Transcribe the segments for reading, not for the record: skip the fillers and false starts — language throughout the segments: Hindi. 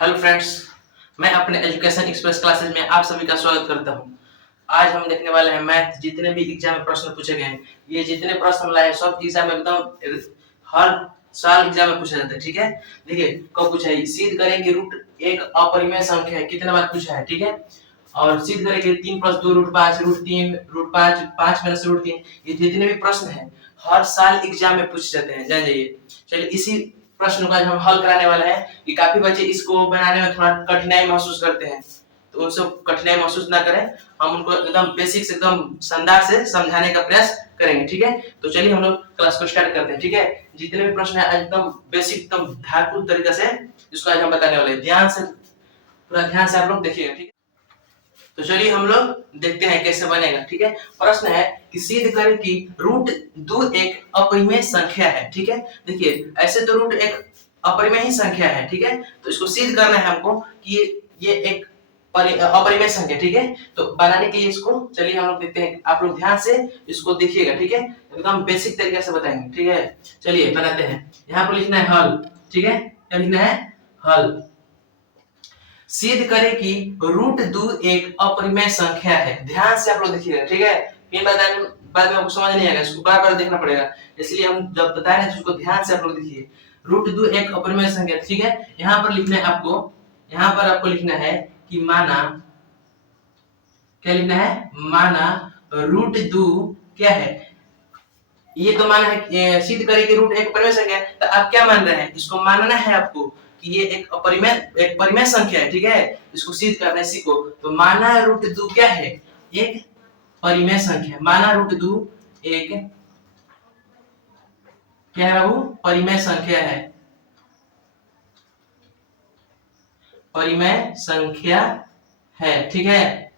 हेलो फ्रेंड्स, मैं अपने एजुकेशन एक्सप्रेस क्लासेज में आप सभी का स्वागत करता हूं। आज हम देखने वाले हैं मैथ। जितने भी एग्जाम में प्रश्न पूछे गए हैं, ये जितने प्रश्न लाए हैं सब एग्जाम में एकदम हर साल एग्जाम में पूछा जाता है। ठीक है, देखिए कब पूछा है। सिद्ध करें कि रूट एक अपरिमेय संख्या है, कितने बार पूछा है। ठीक है, और सिद्ध करें कि 3 + 2 √5 √3 √5 5 - √3, ये जितने भी प्रश्न हैं हर साल एग्जाम में पूछे जाते हैं, जान जाइए। चलिए इसी प्रश्न को आज हम हल कराने वाले हैं कि काफी बच्चे इसको बनाने में थोड़ा कठिनाई महसूस करते हैं, तो उनसे कठिनाई महसूस ना करें। हम उनको एकदम बेसिक से एकदम शानदार से समझाने का प्रयास करेंगे। ठीक है, तो चलिए हम लोग क्लास को स्टार्ट करते हैं। ठीक है, जितने भी प्रश्न है एकदम बेसिक एकदम धारपूर्ण तरीके से इसको आज हम बताने वाले हैं। ध्यान से, पूरा ध्यान से आप लोग देखिएगा। ठीक है, तो चलिए हम लोग देखते हैं कैसे बनेगा। ठीक है, प्रश्न है कि सिद्ध करें कि √2 एक अपरिमेय संख्या है। ठीक है, देखिए ऐसे तो रूट एक अपरिमेय ही संख्या है। ठीक है, तो इसको सिद्ध करना है हमको कि ये एक अपरिमेय संख्या। ठीक है, तो बनाने के लिए इसको चलिए हम लोग देखते हैं। आप लोग ध्यान से इसको देखिएगा। ठीक है, एकदम बेसिक तरीके से बताएंगे। ठीक है, चलिए बनाते हैं। यहाँ पर लिखना है हल। ठीक है, क्या लिखना है? हल। सिद्ध करें कि √2 एक अपरिमेय संख्या है। ध्यान से आप लोग देखिएगा। ठीक है, फिर बाद में आपको समझ नहीं आएगा, इसको बार बार देखना पड़ेगा, इसलिए हम जब बता रहे हैं तो उसको ध्यान से आप लोग देखिए। √2 एक अपरिमेय संख्या। ठीक है, यहाँ पर लिखना है आपको, यहाँ पर आपको लिखना है कि माना, क्या लिखना है? माना √2 क्या है? ये तो माना है, सिद्ध करें कि रूट एक अपरिमेय संख्या है, तो आप क्या मान रहे हैं? इसको मानना है आपको कि ये एक परिमेय संख्या है। ठीक है, इसको सिद्ध करना है इसी को। तो माना √2 क्या है? एक परिमेय संख्या। माना √2 एक क्या है बाबू? परिमेय संख्या है। परिमेय संख्या है। ठीक है,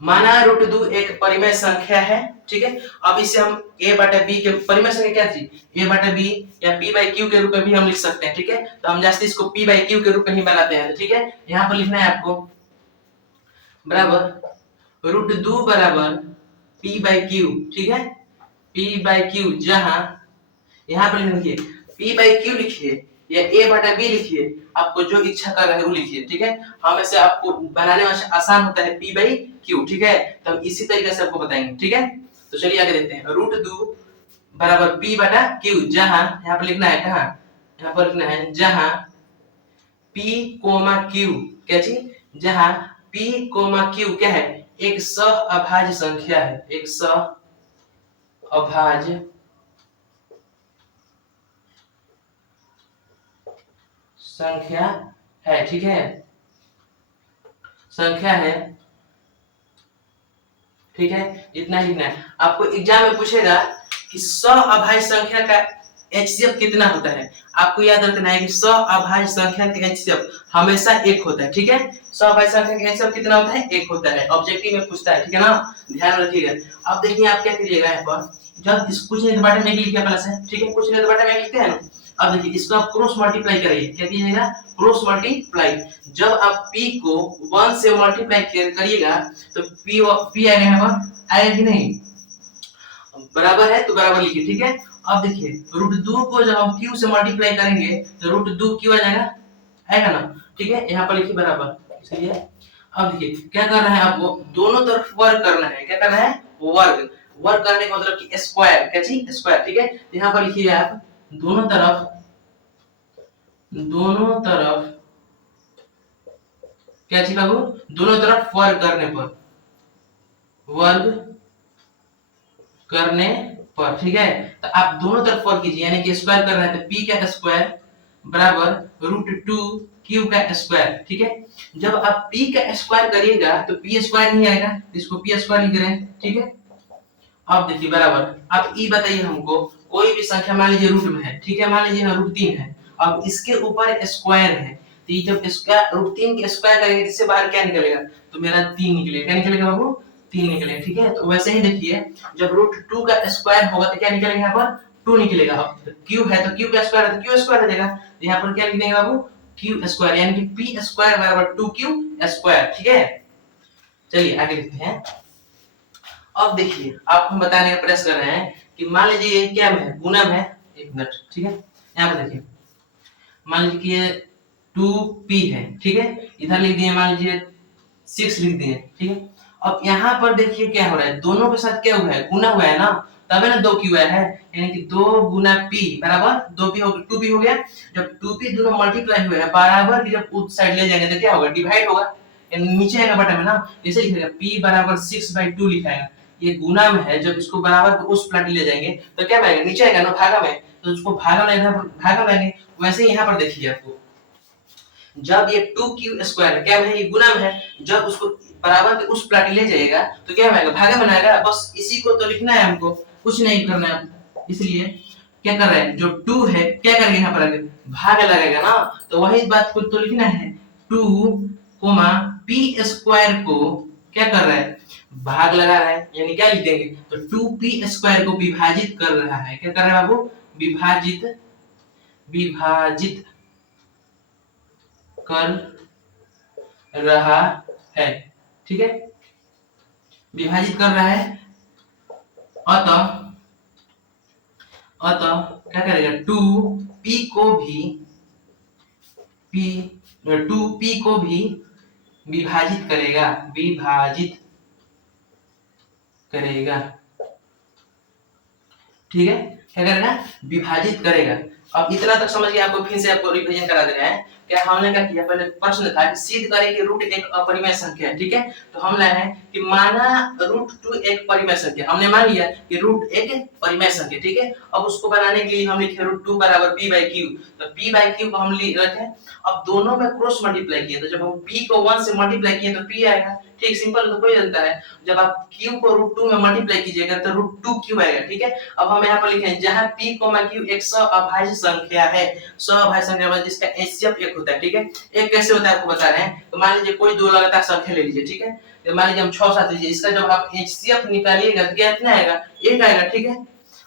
माना √2 एक परिमेय संख्या है। ठीक है, अब इसे हम a/b के परिमेय संख्या क्या थी? a/b या p/q के रूप में भी हम लिख सकते हैं। ठीक है, तो हम जैसे इसको p/q के रूप में ही बनाते हैं। ठीक है, यहाँ पर लिखना है आपको बराबर √2 बराबर p/q। ठीक है, p/q, जहां यहाँ पर लिखिए p/q लिखिए या a/b लिखिए, आपको जो इच्छा कर रहे हो वो लिखिए। ठीक है, हमेशा आपको बनाने में आसान होता है p/q। ठीक है, तो हम इसी तरीके से आपको बताएंगे। ठीक है, तो चलिए आगे देखते हैं। √2 बराबर p/q, जहां यहाँ पर लिखना है, कहां? यहाँ पर लिखना है जहां p, q क्या चीज? जहां p, q क्या है? एक सहअभाज्य संख्या है। एक सहअभाज्य संख्या है। ठीक है, संख्या है। ठीक है, इतना ही लिखना है। आपको एग्जाम में पूछेगा कि सहअभाज्य संख्या का एचसीएफ कितना होता है। आपको याद रखना है कि सहअभाज्य संख्या का एचसीएफ हमेशा 1 होता है। ठीक है, सहअभाज्य संख्या का एचसीएफ कितना होता है? 1 होता है। ऑब्जेक्टिव में पूछता है। ठीक है ना, ध्यान रखिएगा। अब देखिए आप क्या करिएगा, यहाँ पर जब इस कुछ नहीं तो बटन में लिखिए प्लस है। ठीक है, कुछ नहीं तो बटन में लिखते हैं ना। अब देखिए इसको आप क्रॉस मल्टीप्लाई करिए। क्या कीजिएगा? Cross multiply. जब आप p को 1 से मल्टीप्लाई करिएगा तो p आएगा, यहाँ पर आएगा कि नहीं? बराबर है तो बराबर लिखिए। ठीक है, अब देखिए √2 को जब हम q से मल्टीप्लाई करेंगे तो √2 q आ जाएगा, आएगा ना। ठीक है, यहाँ पर लिखिए बराबर। इसलिए अब देखिए क्या करना है आपको, दोनों तरफ वर्ग करना है। क्या करना है? वर्ग। वर्ग करने का मतलब कि स्क्वायर। क्या चीज? स्क्वायर। ठीक है, यहाँ पर लिखिए आप दोनों तरफ क्या चीज बाबू? दोनों तरफ वर्ग करने पर, वर्ग करने पर। ठीक है, तो आप दोनों तरफ वर्ग कीजिए, यानी कि स्क्वायर कर रहे हैं तो p का स्क्वायर बराबर √2 q का स्क्वायर। ठीक है, जब आप p का स्क्वायर करिएगा तो p स्क्वायर नहीं आएगा, इसको p स्क्वायर लिख रहे हैं। ठीक है, अब देखिए बराबर। अब ई बताइए हमको, कोई भी संख्या मान लीजिए रूट में है। ठीक है, मान लीजिए √3 है। अब इसके ऊपर स्क्वायर है, तो ये जब इसका √3 के स्क्वायर करेंगे इससे बाहर क्या निकलेगा? तो मेरा 3 निकलेगा। क्या निकलेगा बाबू? 3 निकलेगा। ठीक है, तो वैसे ही देखिए जब √2 का स्क्वायर होगा तो क्या निकलेगा? यहाँ पर 2 निकलेगा। अब q है तो q का स्क्वायर है तो q स्क्वायर आ जाएगा। तो यहाँ पर क्या लिख देंगे बाबू? q स्क्वायर, यानी कि p स्क्वायर बराबर 2q स्क्वायर। ठीक है, चलिए आगे लिखते हैं। अब देखिए आप हम बताने का प्रयास कर रहे हैं कि मान लीजिए क्या है? गुणम है। एक मिनट। ठीक है, यहाँ पर देखिए मान लीजिए 2p है, ठीक है। इधर लिख दिए मान लीजिए 6 लिख दिए, ठीक है। अब यहाँ पर देखिए क्या हो रहा है, दोनों के साथ क्या हुआ है, गुना हुआ है ना, तब है ना 2 क्यू है, यानी कि 2 गुना p बराबर 2p हो गया, 2p हो गया। जब 2p दोनों मल्टीप्लाई हुए हैं बराबर की जब उस साइड ले जाएंगे तो क्या होगा, डिवाइड होगा, यानी नीचे आएगा बटन में ना, इसे लिखेगा p बराबर 6/2 लिखाएगा। ये गुना में है, जब इसको बराबर को उस प्लट ले जाएंगे तो क्या आएगा, नीचे आएगा ना भागा में, तो उसको भागा में इधर भागा में आएंगे। वैसे यहाँ पर देखिए आपको, जब ये 2q² क्या है, ये गुना में है, जब उसको बराबर के उस प्लट ले जाएगा तो क्या आएगा, भागा में आएगा। बस इसी को तो लिखना है हमको, कुछ नहीं करना है। इसलिए क्या कर रहे हैं, जो 2 है क्या करेंगे यहाँ पर आगे भाग लगेगा ना, तो वही बात को तो लिखना है, 2 p² को क्या कर रहा है, भाग लगा रहा है, यानी क्या लिख देंगे, तो 2p² को विभाजित कर रहा है, क्या कर रहा है बाबू, विभाजित विभाजित कर रहा है, ठीक है, विभाजित कर रहा है। अतः अतः क्या करेगा, 2p को भी विभाजित करेगा, विभाजित करेगा, ठीक है, क्या करेगा, विभाजित करेगा। अब इतना तक समझ गए, आपको फिर से आपको रिवीजन करा दे रहे हैं। क्या हमने क्या किया, पहले प्रश्न था कि सिद्ध करें कि रूट एक अपरिमेय संख्या है, ठीक है। तो हम लाए हैं कि माना √2 एक परिमेय संख्या, हमने मान लिया कि रूट एक परिमेय संख्या, ठीक है। अब उसको बनाने के लिए हम लिखे √2 बराबर p/q, तो p/q को हम रखे। अब दोनों में क्रॉस मल्टीप्लाई किए, तो जब हम p को 1 से मल्टीप्लाई किए तो p आएगा, ठीक, सिंपल, तो कोई जानता है। जब आप q को √2 में मल्टीप्लाई कीजिएगा तो √2q आएगा, ठीक है। अब हम यहाँ पर लिखे हैं जहां p, q एक सअभाज्य संख्या है, सअभाज्य संख्या मतलब जिसका एचसीएफ 1 होता है, ठीक है। एक कैसे होता है आपको बता रहे हैं, तो मान लीजिए कोई दो लगातार संख्या ले लीजिए, ठीक है। तो मान लीजिए हम 6 7 लीजिए, इसका जब आप एचसीएफ निकालिएगा तो क्या कितना आएगा, 1 आएगा, ठीक है।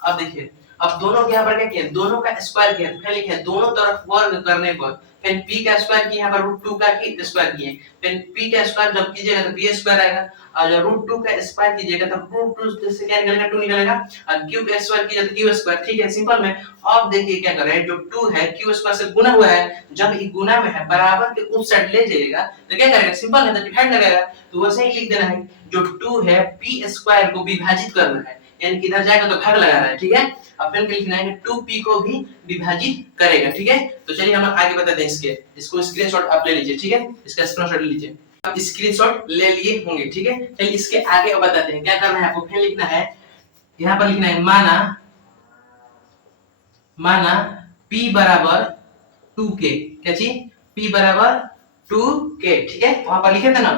अब देखिए, अब दोनों के यहाँ पर क्या किया, दोनों का स्क्वायर किया, फिर लिखे दोनों तरफ वर्ग करने पर, फिर p का स्क्वायर किया, यहाँ पर √2 का की स्क्वायर किए, फिर p का स्क्वायर जब कीजिएगा तो p² आएगा, और जब √2 का स्क्वायर कीजिएगा तो √2 से क्या निकलेगा, 2 निकलेगा, और q का स्क्वायर कीजिएगा तो q², ठीक है, सिंपल में। अब देखिए क्या कर रहे हैं, जो 2 है q² से गुना हुआ है, जब ये गुना में है बराबर के उस साइड ले जाएगा तो क्या करेगा, सिंपल है, तो डिवाइड लगेगा। तो वैसे ही लिख देना है, जो 2 है p² को विभाजित कर रहा है, यानी कि इधर जाएगा तो भाग लगा रहा है, ठीक है। अब फिर लिखना है कि 2p को भी विभाजित करेगा, ठीक है। तो चलिए हम आगे बताते हैं, इसको स्क्रीनशॉट आप ले लीजिए, ठीक है, इसका स्क्रीनशॉट ले लीजिए, आप स्क्रीनशॉट ले लिए होंगे, ठीक है। चलिए इसके आगे अब बताते हैं क्या करना है आपको, फिर लिखना है, यहाँ पर लिखना है माना p बराबर 2k, क्या चीज, p बराबर 2k, ठीक है। वहां पर लिखे थे ना,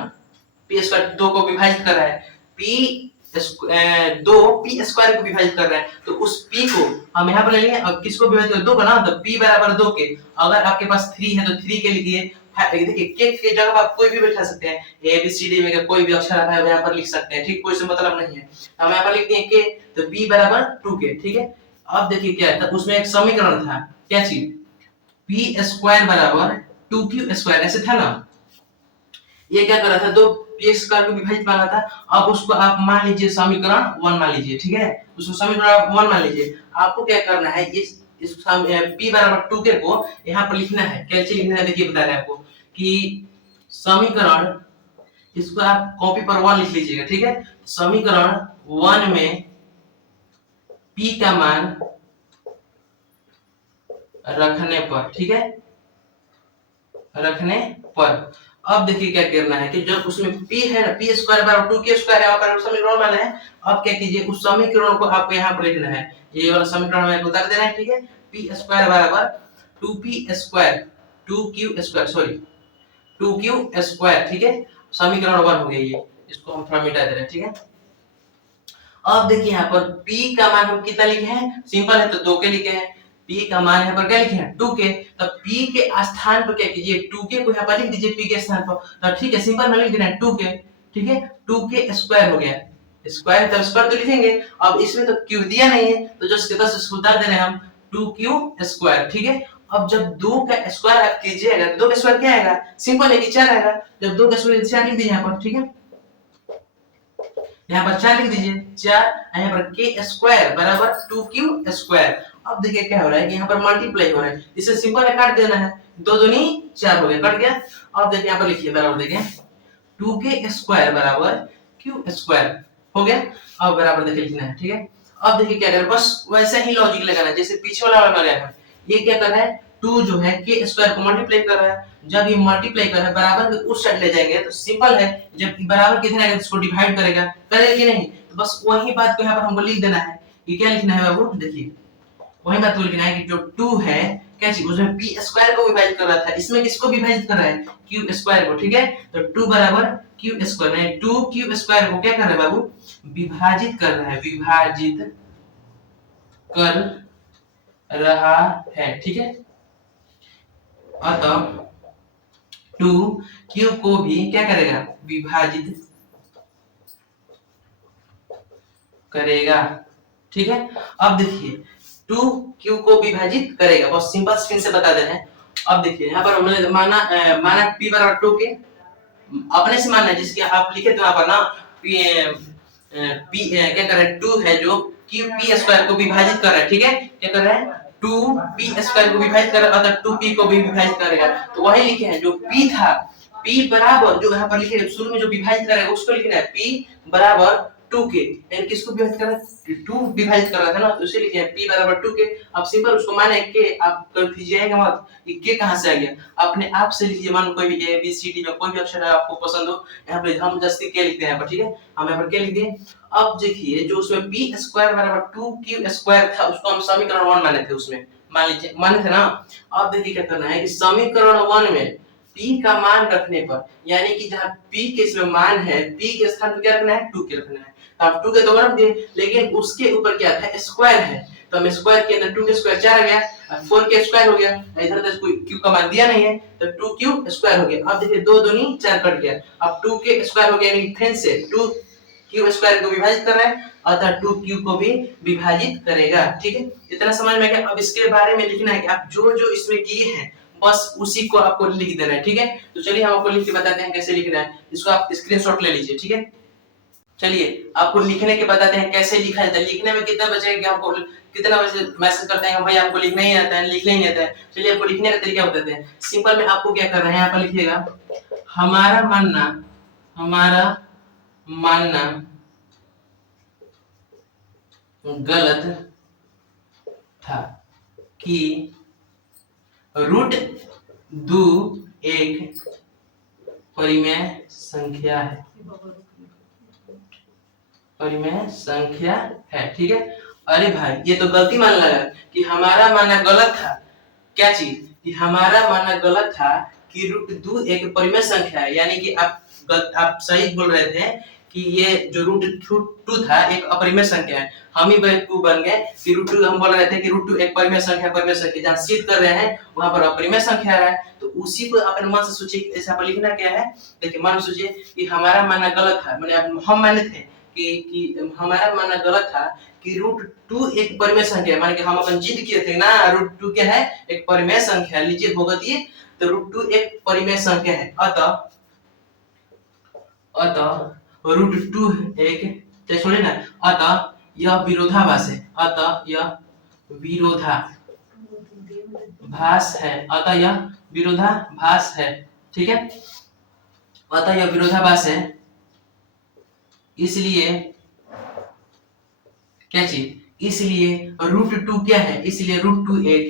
p² 2 को विभाजित कर रहा है, दो p² को विभाजित कर रहा है, तो उस p को हम यहाँ पर ले लिए, अब किसको विभाजित कर, 2 को ना, तो p बराबर 2 के, अगर आपके पास 3 है तो 3 के लिए देखिए के जगह आप कोई भी बैठा सकते हैं, ए बी सी डी में कोई भी अक्षर आता है यहाँ पर लिख सकते हैं, ठीक, कोई से मतलब नहीं है। हम यहाँ पर लिख दिए के, तो p बराबर 2k, ठीक है। अब देखिए क्या है, तो उसमें एक समीकरण था, क्या चीज, p² बराबर 2q², ऐसे था ना। ये क्या कर रहा था, दो p² को विभाजित माना था, अब उसको आप मान लीजिए समीकरण 1 मान लीजिए, ठीक है, उसको समीकरण 1 मान लीजिए। आपको क्या करना है, इस p बराबर 2k को यहाँ पर लिखना है, कैसे लिखना है देखिए, बता रहे हैं आपको कि समीकरण, इसको आप कॉपी पर 1 लिख लीजिएगा, ठीक है। समीकरण 1 में p का मान रखने पर, ठीक है, रखने पर, अब देखिए क्या करना है कि जब उसमें p है ना, p² बराबर 2k² है, वहां पर समीकरण माना है। अब क्या कीजिए, उस समीकरण को आपको यहाँ पर लिखना है, ये वाला समीकरण में उतार देना है, ठीक है। p² बराबर 2q², ठीक है, समीकरण 1 हो गया ये, इसको हम थोड़ा मिटा दे रहे हैं, ठीक है। अब देखिए यहाँ पर p का मान हम कितना लिखे हैं, सिंपल है, तो 2 के लिखे हैं, p का मान यहाँ पर क्या लिखे हैं, 2k, तो p के स्थान पर क्या कीजिए, 2k को यहाँ पर लिख दीजिए p के स्थान पर, तो ठीक है, सिंपल में लिख देना है 2k, ठीक है, 2k² हो गया, स्क्वायर तो स्क्वायर तो लिखेंगे, अब इसमें तो q दिया नहीं है, तो जो इसके 10 उतार दे रहे हैं हम, 2q², ठीक है। अब जब 2 का स्क्वायर आप कीजिएगा, 2 का स्क्वायर क्या आएगा, सिंपल है कि 4 आएगा, जब 2 का स्क्वायर 4 लिख दीजिए यहाँ पर, ठीक है, यहाँ पर 4 लिख दीजिए, 4, यहाँ पर k² बराबर 2q²। अब देखिए क्या हो रहा है कि यहाँ पर मल्टीप्लाई हो रहा है, इसे सिंपल काट देना है, दो दूनी 4 हो गया, कट गया। अब देखिए यहाँ पर लिखिए बराबर, देखिए 2k स्क्वायर बराबर क्यू स्क्वायर हो गया। अब बराबर देखिए लिखना है, ठीक है। अब देखिए क्या करें, बस वैसा ही लॉजिक लगाना है जैसे पीछे वाला बनाया है। ये क्या कर रहा है, 2 जो है के स्क्वायर को मल्टीप्लाई कर रहा है, जब ये मल्टीप्लाई कर रहा है बराबर के उस साइड ले जाएंगे तो सिंपल है, जब बराबर कितने आएगा इसको डिवाइड करेगा, करेगा कि नहीं, तो बस वही बात को यहाँ पर हमको लिख देना है। ये क्या लिखना है बाबू, देखिए वही बात को लिखना है कि जो 2 है क्या चीज, उसमें पी स्क्वायर को विभाजित कर रहा था, इसमें किसको विभाजित कर रहा है, क्यू स्क्वायर को, ठीक है। तो 2 बराबर क्यू स्क्वायर, नहीं 2 क्यू स्क्वायर को क्या कर रहा है बाबू, विभाजित कर रहा है, विभाजित कर रहा है, ठीक है। अतः 2 क्यू को भी क्या करेगा, विभाजित करेगा, ठीक है। अब देखिए 2 क्यू को विभाजित करेगा, बहुत सिंपल स्पिन से बता दे रहे हैं। अब देखिए यहाँ पर हमने माना माना p बराबर 2 के, अपने से मानना है जिसके आप लिखे तो यहाँ पर ना p क्या कर रहा है, 2 है जो क्यू p स्क्वायर को विभाजित कर रहा है, ठीक है। क्या कर रहा है, 2 p स्क्वायर को विभाजित कर रहा है, अतः 2p को भी विभाजित करेगा। तो वही लिखे हैं जो p था, p बराबर जो यहाँ पर लिखे शुरू में जो विभाजित करेगा उसको लिखना है p बराबर 2k, यानी किसको विभाजित कर रहा है, 2 विभाजित कर रहा था ना, तो इसे लिखे हैं p बराबर 2k। अब सिंपल उसको माने के, आप कंफ्यूज जाएगा मत ये k कहां से आ गया, अपने आप से लिखिए, मान कोई भी a b c d में कोई भी अक्षर है आपको पसंद हो, यहाँ पे हम जस्ती k लिखते हैं यहाँ पर, ठीक है, हम यहाँ पर k लिख दिए। अब देखिए जो उसमें p स्क्वायर बराबर 2q स्क्वायर था उसको हम समीकरण 1 माने थे, उसमें मान लीजिए माने थे ना। अब देखिए क्या करना है कि समीकरण 1 में p का मान रखने पर, यानी कि जहां p के इसमें मान है, p के स्थान पर क्या रखना है, 2 के रखना है। अब 2 के दो रख दिए, लेकिन उसके ऊपर क्या था, स्क्वायर है, तो हम स्क्वायर के अंदर 2 के स्क्वायर 4 आ गया, 4 के स्क्वायर हो गया, इधर तो कोई q का मान दिया नहीं है तो 2q स्क्वायर हो गया। अब देखिए 2 दूनी 4 कट गया, अब 2 के स्क्वायर हो गया, यानी फिर से 2q स्क्वायर को विभाजित कर रहा है, अतः 2q को भी विभाजित करेगा, ठीक है। इतना समझ में गया। अब इसके बारे में लिखना है कि आप जो जो इसमें किए हैं बस उसी को आपको लिख देना है, ठीक है। तो चलिए हम आपको लिख के बताते हैं कैसे लिखना है, इसको आप स्क्रीनशॉट ले लीजिए, ठीक है। चलिए आपको लिखने के बताते हैं कैसे लिखा जाता है। लिखने में कितना बचेगा कि आपको कितना बजे मैसेज करते हैं भाई हमको लिखना ही आता है, लिखना ही नहीं आता है। चलिए आपको लिखने का तरीका बताते हैं। सिंपल में आपको क्या करना है, यहाँ पर लिखिएगा हमारा मानना गलत था कि रूट 2 एक परिमेय संख्या है, परिमेय संख्या है, ठीक है। अरे भाई ये तो गलती मान लगा कि हमारा मानना गलत था, क्या चीज, कि हमारा मानना गलत था कि रूट 2 एक परिमेय संख्या है, यानी कि आप सही बोल रहे थे कि ये जो रूट 2 था एक अपरिमेय संख्या है। हम ही बेवकूफ बन गए कि रूट 2, हम बोल रहे थे कि रूट 2 एक परिमेय संख्या, परिमेय संख्या जहां सिद्ध कर रहे हैं वहां पर अपरिमेय संख्या आ रहा है। तो उसी को अपने मन से सोचिए, ऐसा पर लिखना क्या है, देखिए मन में सोचिए कि हमारा मानना गलत था, माने हम माने थे कि हमारा मानना गलत था कि रूट 2 एक परिमेय संख्या है, माने कि हम अपन जिद किए थे ना रूट 2 क्या है, एक परिमेय संख्या है, लीजिए भुगतिए, तो रूट 2 एक परिमेय संख्या है, अतः रूट 2 एक, चलिए छोड़िए ना, अतः यह विरोधाभास है, अतः यह विरोधाभास है, अतः यह विरोधाभास है, ठीक है। अतः यह विरोधाभास है, इसलिए क्या चीज, इसलिए रूट 2 क्या है, इसलिए रूट 2 एक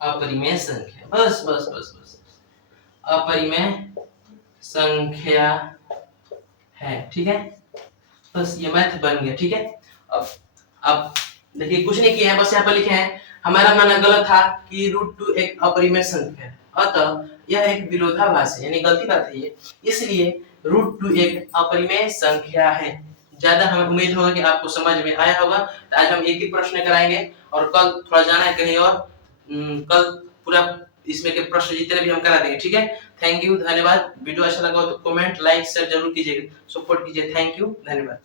अपरिमेय संख्या, बस बस बस बस अपरिमेय संख्या है, ठीक है। बस ये मैथ बन गया, ठीक है। अब देखिए कुछ नहीं किया है, बस यहाँ पर लिखे हैं हमारा मानना गलत था कि रूट 2 एक अपरिमेय संख्या है, अतः यह एक विरोधाभास है, यानी गलती बात है ये, इसलिए रूट 2 एक अपरिमेय संख्या है। ज्यादा हमें उम्मीद होगा कि आपको समझ में आया होगा। तो आज हम एक ही प्रश्न कराएंगे और कल थोड़ा जाना है कहीं और, कल पूरा इसमें के प्रश्न जितने भी हम करा देंगे, ठीक है। थैंक यू, धन्यवाद। वीडियो अच्छा लगा हो तो कमेंट लाइक शेयर जरूर कीजिएगा, सपोर्ट कीजिए। थैंक यू, धन्यवाद।